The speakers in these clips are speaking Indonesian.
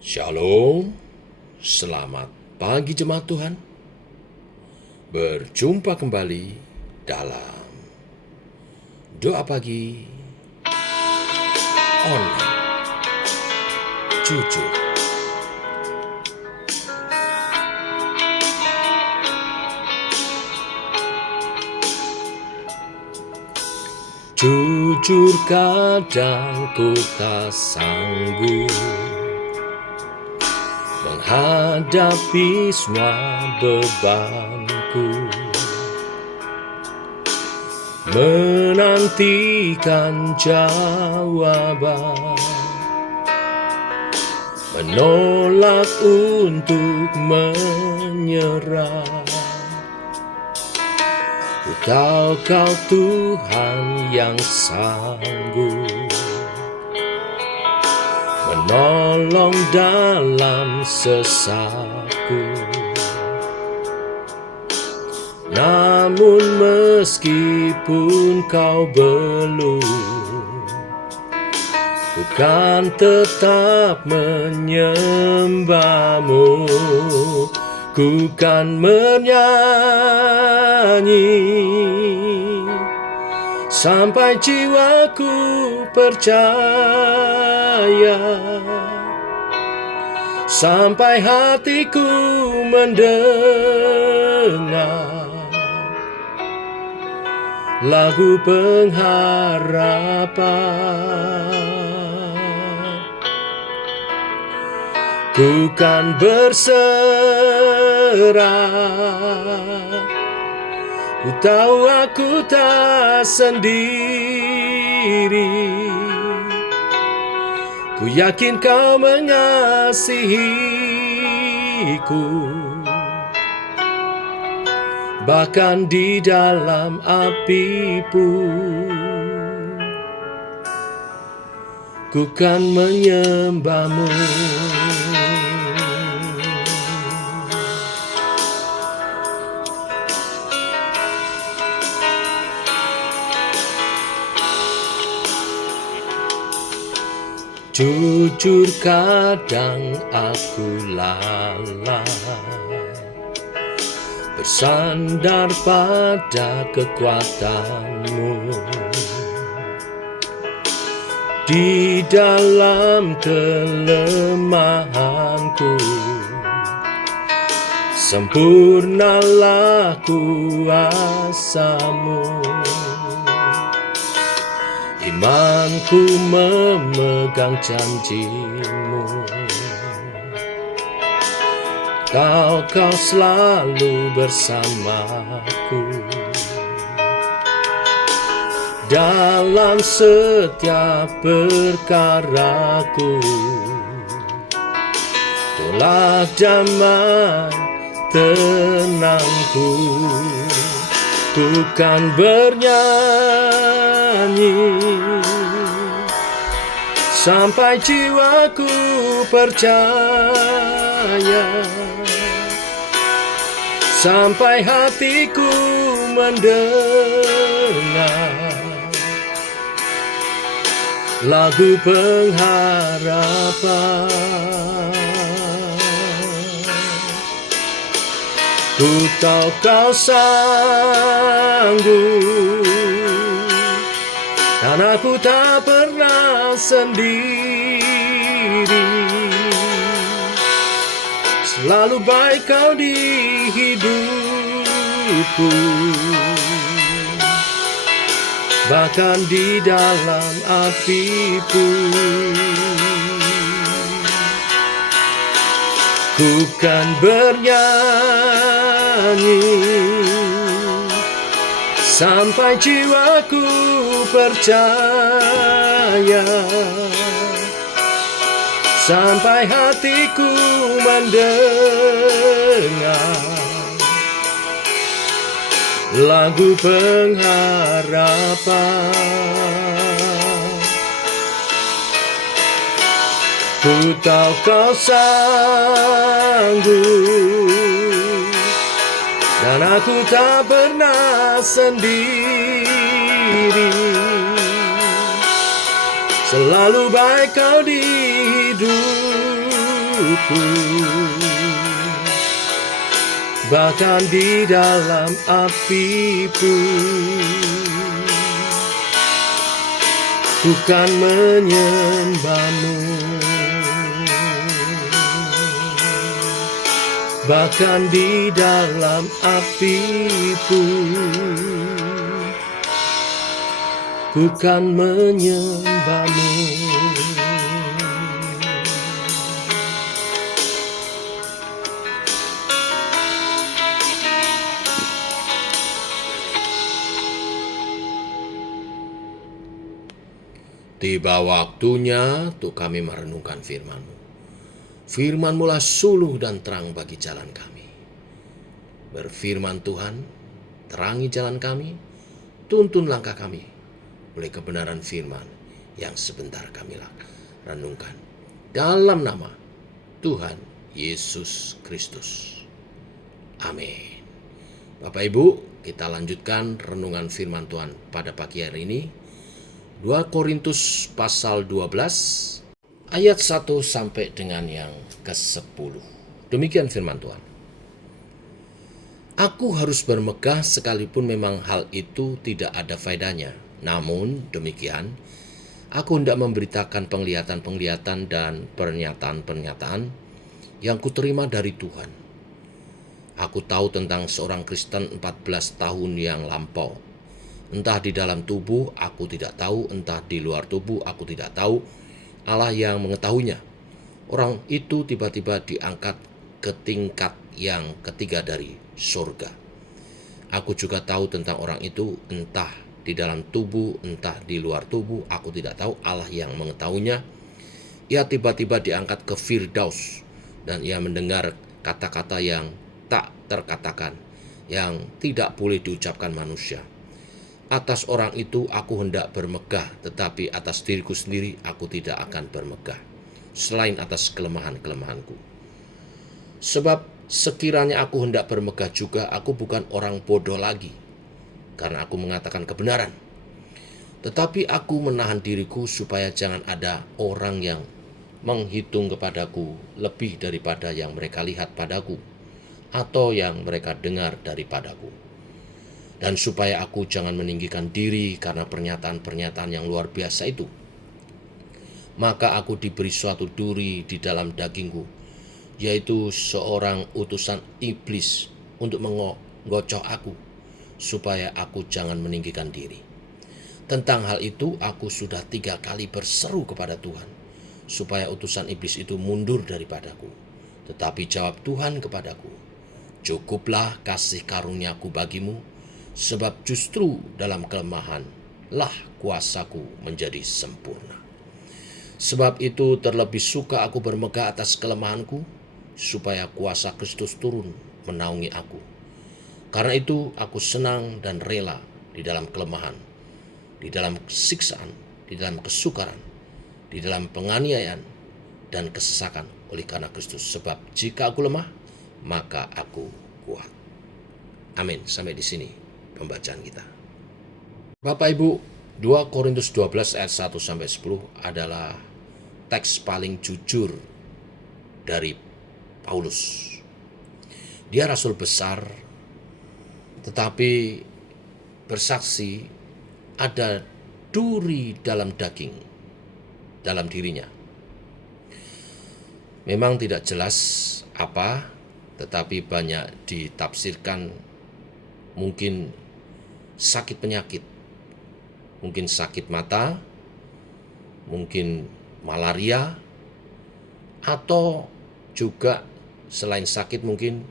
Shalom, selamat pagi jemaat Tuhan. Berjumpa kembali dalam doa pagi online. Jujur. Jujur kadang ku tak sanggup menghadapi semua bebanku, menantikan jawaban, menolak untuk menyerah. Ku tahu Kau Tuhan yang sanggup menolong dalam sesatku. Namun meskipun Kau belum, ku kan tetap menyembah-Mu. Ku kan menyanyi sampai jiwaku percaya, sampai hatiku mendengar lagu pengharapan. Ku kan berserah, ku tahu aku tak sendiri. Ku yakin Kau mengasihiku, bahkan di dalam api pun ku kan menyembah-Mu. Jujur kadang aku lalai, bersandar pada kekuatan-Mu. Di dalam kelemahanku, sempurnalah kuasa-Mu. Imanku memegang janji-Mu, Kau selalu bersamaku dalam setiap perkaraku. Kaulah damai tenangku, ku kan bernyanyi sampai jiwaku percaya, sampai hatiku mendengar lagu pengharapan. Ku tahu Kau sanggup, dan aku tak pernah sendiri. Selalu baik Kau di hidupku, bahkan di dalam api pun ku kan bernyanyi sampai jiwaku percaya, sampai hatiku mendengar lagu pengharapan. Ku tahu Kau sanggup, dan aku tak pernah sendiri. Selalu baik Kau di hidupku, hidupku. Bahkan di dalam api pun ku kan menyembahmu. Bahkan di dalam api pun ku kan menyembahmu. Tiba waktunya untuk kami merenungkan firman-Mu. Firman-Mu lah suluh dan terang bagi jalan kami. Berfirman Tuhan, terangi jalan kami, tuntun langkah kami oleh kebenaran firman yang sebentar kami renungkan. Dalam nama Tuhan Yesus Kristus. Amin. Bapak Ibu, kita lanjutkan renungan firman Tuhan pada pagi hari ini. 2 Korintus pasal 12 ayat 1 sampai dengan yang ke-10. Demikian firman Tuhan. Aku harus bermegah sekalipun memang hal itu tidak ada faedahnya. Namun demikian, aku hendak memberitakan penglihatan-penglihatan dan pernyataan-pernyataan yang kuterima dari Tuhan. Aku tahu tentang seorang Kristen 14 tahun yang lampau. Entah di dalam tubuh aku tidak tahu, entah di luar tubuh aku tidak tahu, Allah yang mengetahuinya. Orang itu tiba-tiba diangkat ke tingkat yang ketiga dari surga. Aku juga tahu tentang orang itu, entah di dalam tubuh, entah di luar tubuh, aku tidak tahu, Allah yang mengetahuinya. Ia tiba-tiba diangkat ke Firdaus, dan ia mendengar kata-kata yang tak terkatakan, yang tidak boleh diucapkan manusia. Atas orang itu aku hendak bermegah, tetapi atas diriku sendiri aku tidak akan bermegah, selain atas kelemahan-kelemahanku. Sebab sekiranya aku hendak bermegah juga, aku bukan orang bodoh lagi, karena aku mengatakan kebenaran. Tetapi aku menahan diriku supaya jangan ada orang yang menghitung kepadaku lebih daripada yang mereka lihat padaku, atau yang mereka dengar daripadaku. Dan supaya aku jangan meninggikan diri karena pernyataan-pernyataan yang luar biasa itu. Maka aku diberi suatu duri di dalam dagingku, yaitu seorang utusan iblis untuk menggocok aku, supaya aku jangan meninggikan diri. Tentang hal itu aku sudah 3 kali berseru kepada Tuhan, supaya utusan iblis itu mundur daripadaku. Tetapi jawab Tuhan kepadaku, cukuplah kasih karuniaku bagimu, sebab justru dalam kelemahan lah kuasaku menjadi sempurna. Sebab itu terlebih suka aku bermegah atas kelemahanku, supaya kuasa Kristus turun menaungi aku. Karena itu aku senang dan rela di dalam kelemahan, di dalam siksaan, di dalam kesukaran, di dalam penganiayaan dan kesesakan oleh karena Kristus. Sebab jika aku lemah, maka aku kuat. Amin. Sampai di sini pembacaan kita. Bapak Ibu, 2 Korintus 12 ayat 1 sampai 10 adalah teks paling jujur dari Paulus. Dia rasul besar, tetapi bersaksi ada duri dalam daging, dalam dirinya. Memang tidak jelas apa, tetapi banyak ditafsirkan mungkin sakit penyakit, mungkin sakit mata, mungkin malaria, atau juga selain sakit mungkin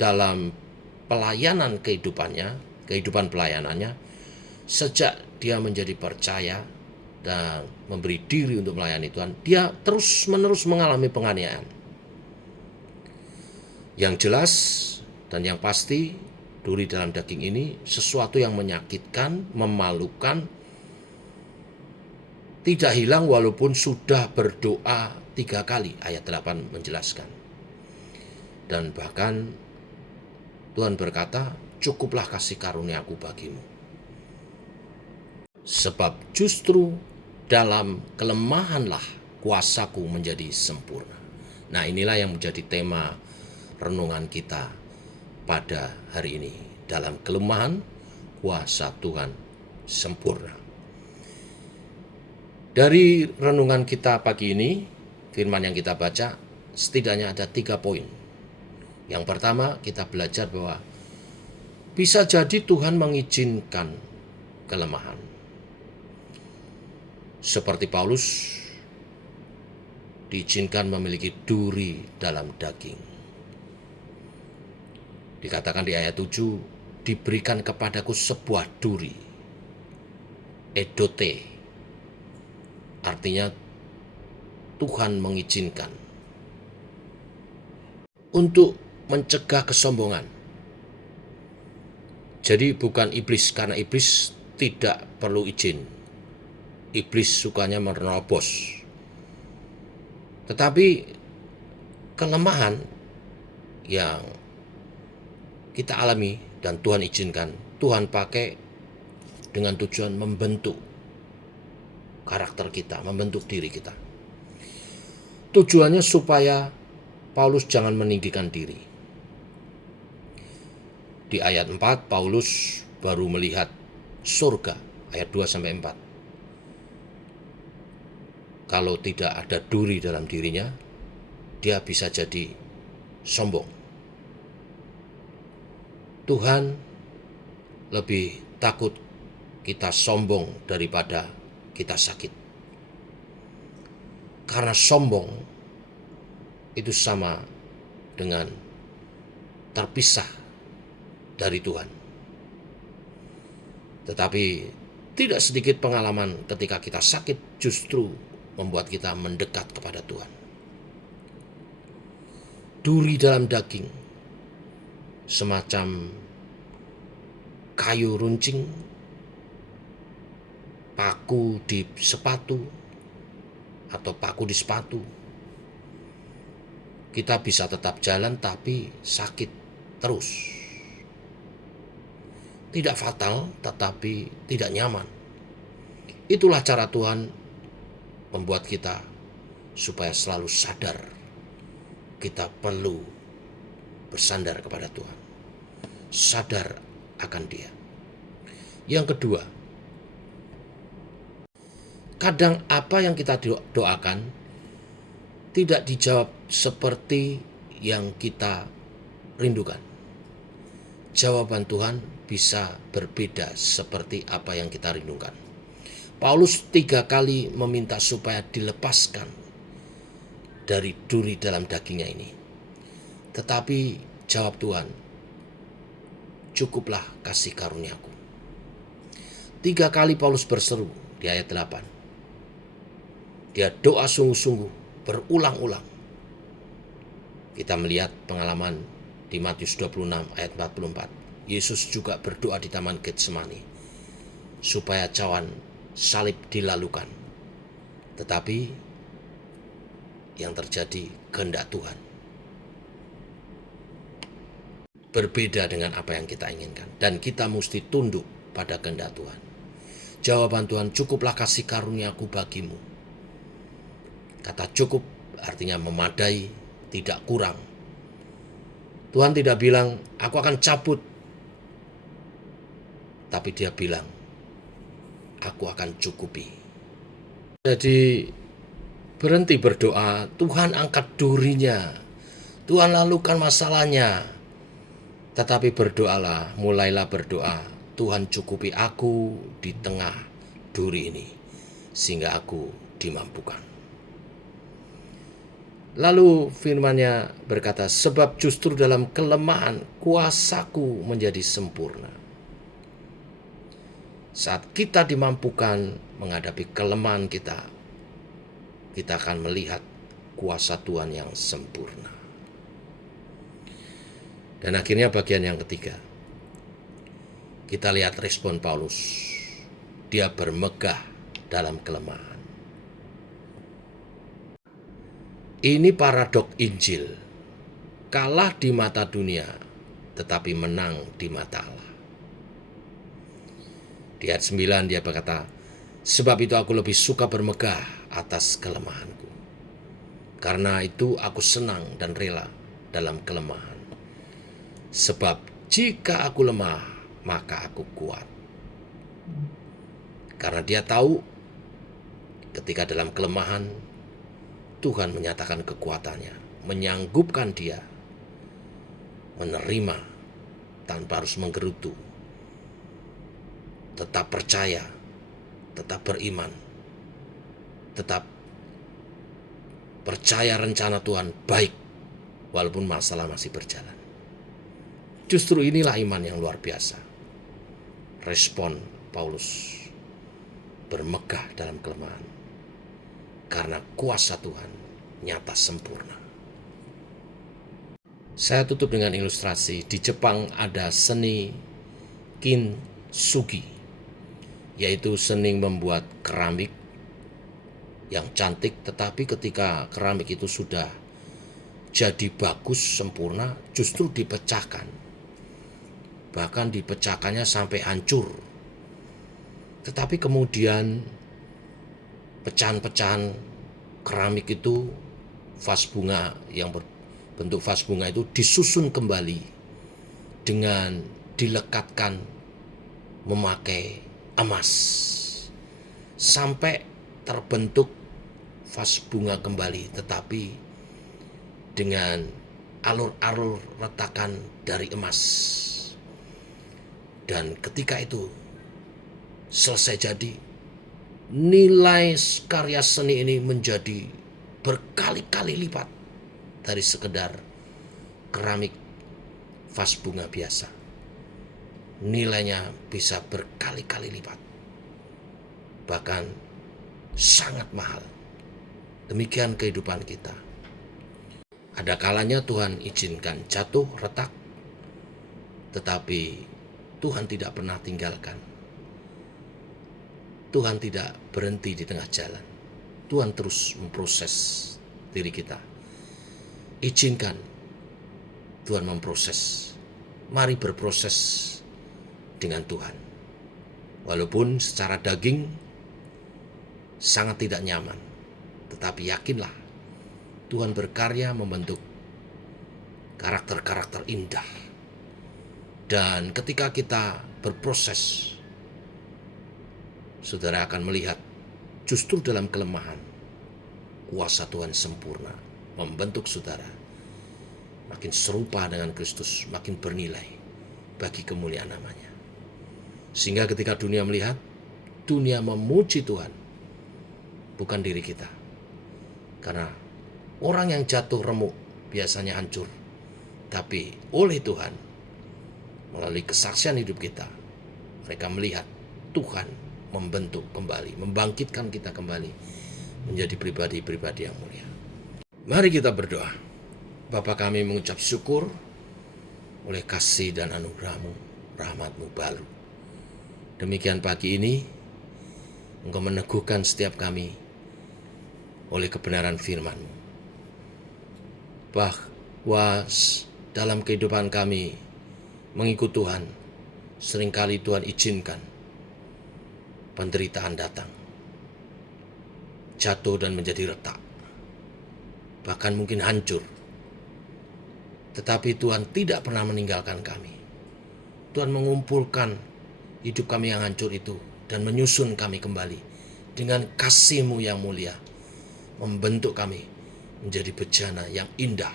dalam pelayanan kehidupan pelayanannya, sejak dia menjadi percaya dan memberi diri untuk melayani Tuhan, dia terus-menerus mengalami penganiayaan. Yang jelas dan yang pasti, duri dalam daging ini sesuatu yang menyakitkan, memalukan, tidak hilang walaupun sudah berdoa 3 kali, ayat 8 menjelaskan. Dan bahkan Tuhan berkata, cukuplah kasih karuniaku bagimu. Sebab justru dalam kelemahanlah kuasaku menjadi sempurna. Nah, inilah yang menjadi tema renungan kita pada hari ini. Dalam kelemahan, kuasa Tuhan sempurna. Dari renungan kita pagi ini, firman yang kita baca, setidaknya ada 3 poin. Yang pertama, kita belajar bahwa bisa jadi Tuhan mengizinkan kelemahan. Seperti Paulus diizinkan memiliki duri dalam daging. Dikatakan di ayat 7, diberikan kepadaku sebuah duri, edote, artinya Tuhan mengizinkan untuk mencegah kesombongan. Jadi bukan iblis, karena iblis tidak perlu izin. Iblis sukanya menerobos. Tetapi kelemahan yang kita alami dan Tuhan izinkan, Tuhan pakai dengan tujuan membentuk karakter kita, membentuk diri kita. Tujuannya supaya Paulus jangan meninggikan diri. Di ayat 4, Paulus baru melihat surga, ayat 2-4. Kalau tidak ada duri dalam dirinya, dia bisa jadi sombong. Tuhan lebih takut kita sombong daripada kita sakit. Karena sombong itu sama dengan terpisah dari Tuhan. Tetapi tidak sedikit pengalaman ketika kita sakit justru membuat kita mendekat kepada Tuhan. Duri dalam daging, semacam kayu runcing, paku di sepatu, atau paku di sepatu. Kita bisa tetap jalan tapi sakit terus. Tidak fatal tetapi tidak nyaman. Itulah cara Tuhan membuat kita supaya selalu sadar kita perlu bersandar kepada Tuhan. Sadar akan Dia. Yang kedua, kadang apa yang kita doakan tidak dijawab seperti yang kita rindukan. Jawaban Tuhan bisa berbeda seperti apa yang kita rindukan. Paulus 3 kali meminta supaya dilepaskan dari duri dalam dagingnya ini. Tetapi jawab Tuhan, cukuplah kasih karuniaku. 3 kali Paulus berseru di ayat 8. Dia doa sungguh-sungguh, berulang-ulang. Kita melihat pengalaman di Matius 26 ayat 44. Yesus juga berdoa di Taman Getsemani supaya cawan salib dilalukan. Tetapi yang terjadi kehendak Tuhan berbeda dengan apa yang kita inginkan. Dan kita mesti tunduk pada kehendak Tuhan. Jawaban Tuhan, cukuplah kasih karuniaku bagimu. Kata cukup artinya memadai, tidak kurang. Tuhan tidak bilang, aku akan cabut. Tapi Dia bilang, aku akan cukupi. Jadi berhenti berdoa, Tuhan angkat durinya, Tuhan lalukan masalahnya. Tetapi berdoalah, mulailah berdoa, Tuhan cukupi aku di tengah duri ini, sehingga aku dimampukan. Lalu firman-Nya berkata, sebab justru dalam kelemahan kuasaku menjadi sempurna. Saat kita dimampukan menghadapi kelemahan kita, kita akan melihat kuasa Tuhan yang sempurna. Dan akhirnya bagian yang ketiga, kita lihat respon Paulus. Dia bermegah dalam kelemahan. Ini paradok Injil. Kalah di mata dunia, tetapi menang di mata Allah. Di ayat 9 dia berkata, sebab itu aku lebih suka bermegah atas kelemahanku. Karena itu aku senang dan rela dalam kelemahan. Sebab jika aku lemah, maka aku kuat. Karena dia tahu ketika dalam kelemahan, Tuhan menyatakan kekuatannya, menyanggupkan dia menerima tanpa harus menggerutu. Tetap percaya, tetap beriman, tetap percaya rencana Tuhan baik walaupun masalah masih berjalan. Justru inilah iman yang luar biasa. Respon Paulus bermegah dalam kelemahan karena kuasa Tuhan nyata sempurna. Saya tutup dengan ilustrasi. Di Jepang ada seni kintsugi, yaitu seni membuat keramik yang cantik, tetapi ketika keramik itu sudah jadi bagus, sempurna, justru dipecahkan. Bahkan dipecahkannya sampai hancur. Tetapi kemudian pecahan-pecahan keramik itu, vas bunga yang berbentuk vas bunga itu disusun kembali dengan dilekatkan memakai emas sampai terbentuk vas bunga kembali, tetapi dengan alur-alur retakan dari emas. Dan ketika itu selesai jadi, nilai karya seni ini menjadi berkali-kali lipat dari sekedar keramik vas bunga biasa. Nilainya bisa berkali-kali lipat, bahkan sangat mahal. Demikian kehidupan kita. Ada kalanya Tuhan izinkan jatuh, retak, tetapi Tuhan tidak pernah tinggalkan. Tuhan tidak berhenti di tengah jalan. Tuhan terus memproses diri kita. Izinkan Tuhan memproses. Mari berproses dengan Tuhan. Walaupun secara daging sangat tidak nyaman, tetapi yakinlah Tuhan berkarya membentuk karakter-karakter indah. Dan ketika kita berproses, saudara akan melihat justru dalam kelemahan kuasa Tuhan sempurna membentuk saudara makin serupa dengan Kristus, makin bernilai bagi kemuliaan namanya. Sehingga ketika dunia melihat, dunia memuji Tuhan, bukan diri kita. Karena orang yang jatuh remuk biasanya hancur, tapi oleh Tuhan, melalui kesaksian hidup kita, mereka melihat Tuhan membentuk kembali, membangkitkan kita kembali menjadi pribadi-pribadi yang mulia. Mari kita berdoa. Bapa, kami mengucap syukur oleh kasih dan anugerah-Mu, rahmat-Mu baru. Demikian pagi ini, Engkau meneguhkan setiap kami oleh kebenaran firman-Mu, bahwa dalam kehidupan kami mengikut Tuhan, seringkali Tuhan izinkan penderitaan datang, jatuh dan menjadi retak, bahkan mungkin hancur. Tetapi Tuhan tidak pernah meninggalkan kami. Tuhan mengumpulkan hidup kami yang hancur itu dan menyusun kami kembali dengan kasih-Mu yang mulia, membentuk kami menjadi bejana yang indah,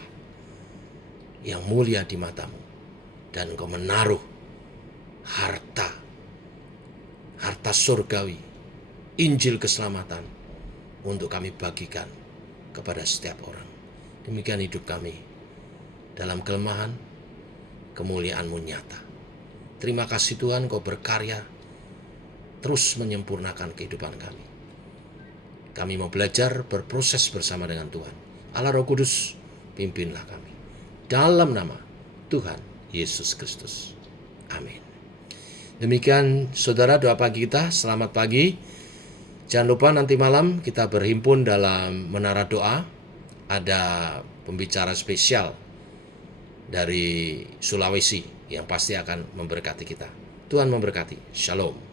yang mulia di mata-Mu. Dan Engkau menaruh harta surgawi, Injil keselamatan untuk kami bagikan kepada setiap orang. Demikian hidup kami dalam kelemahan, kemuliaan-Mu nyata. Terima kasih Tuhan, Kau berkarya terus menyempurnakan kehidupan kami. Kami mau belajar berproses bersama dengan Tuhan. Allah Roh Kudus, pimpinlah kami. Dalam nama Tuhan Yesus Kristus. Amin. Demikian saudara doa pagi kita. Selamat pagi. Jangan lupa nanti malam kita berhimpun dalam Menara Doa. Ada pembicara spesial dari Sulawesi yang pasti akan memberkati kita. Tuhan memberkati. Shalom.